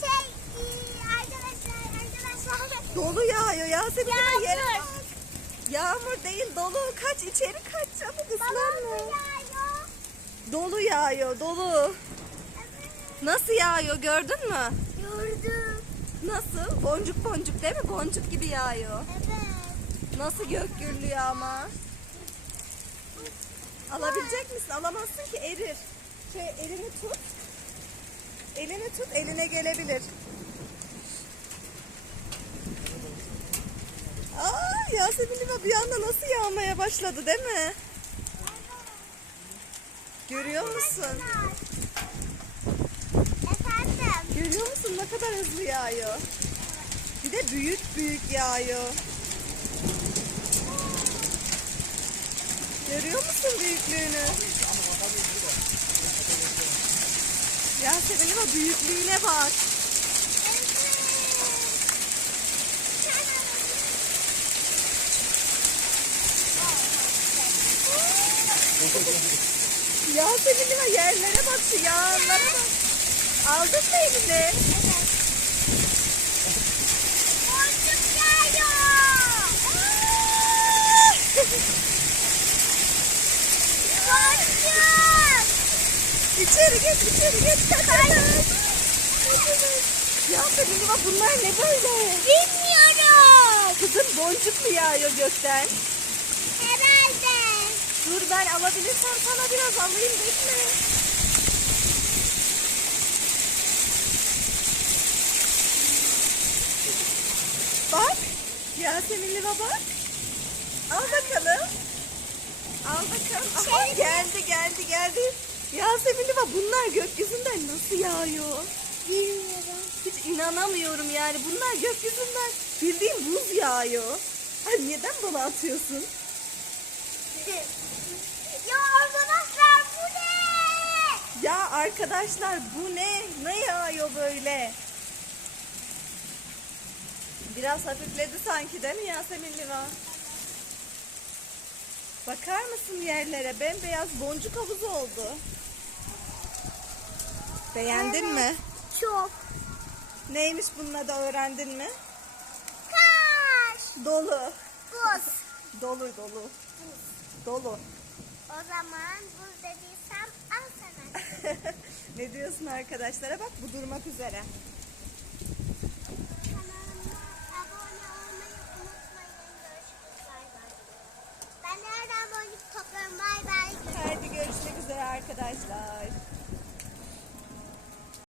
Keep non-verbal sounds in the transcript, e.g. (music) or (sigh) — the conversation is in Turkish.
Şey e, arkadaşlar arkadaşlar. Dolu yağıyor Yasemin Yağmur. Yere... Yağmur değil dolu. Kaç içeri kaç çabuk ıslanma. Yağıyor. Dolu yağıyor dolu. Nasıl yağıyor gördün mü? Gördüm. Nasıl? Boncuk boncuk değil mi? Boncuk gibi yağıyor. Evet. Nasıl gök gürlüyor ama? Alabilecek misin? Alamazsın ki erir. Şöyle elini tut. Elini tut eline gelebilir. Aa Yasemin Lima bir anda nasıl yağmaya başladı değil mi? Görüyor musun? Efendim. Görüyor musun ne kadar hızlı yağıyor? Bir de büyük büyük yağıyor. Görüyor musun büyüklüğünü? Yasemin ama büyüklüğüne bak. Yasemin ama yerlere bak şu yağlara bak. Aldın mı eline? Boncuk yağıyor. (laughs) Boncuk. İçeri geç, içeri geç. Kaçırız. Yasemin ama bunlar ne böyle? Bilmiyorum. Kızım boncuk mu yağıyor gökten? Herhalde. Dur ben alabilirsem sana biraz alayım bekle. Bak. Yasemin Liva bak. Al bakalım. Al bakalım. Aha, geldi geldi geldi. Yasemin Liva bunlar gökyüzünden nasıl yağıyor? Bilmiyorum. Hiç inanamıyorum yani. Bunlar gökyüzünden bildiğin buz yağıyor. Ay neden bana atıyorsun? Ya arkadaşlar bu ne? Ya arkadaşlar bu ne? Ne yağıyor böyle? Biraz hafifledi sanki değil mi Yasemin Liva? Bakar mısın yerlere? Bembeyaz boncuk havuzu oldu. Beğendin mi? Çok. Neymiş bunun adı öğrendin mi? Kaş. Dolu. Buz. (laughs) Dolu dolu. Dolu. O zaman buz dediysem al sana. (laughs) ne diyorsun arkadaşlara? Bak bu durmak üzere. Ben nereden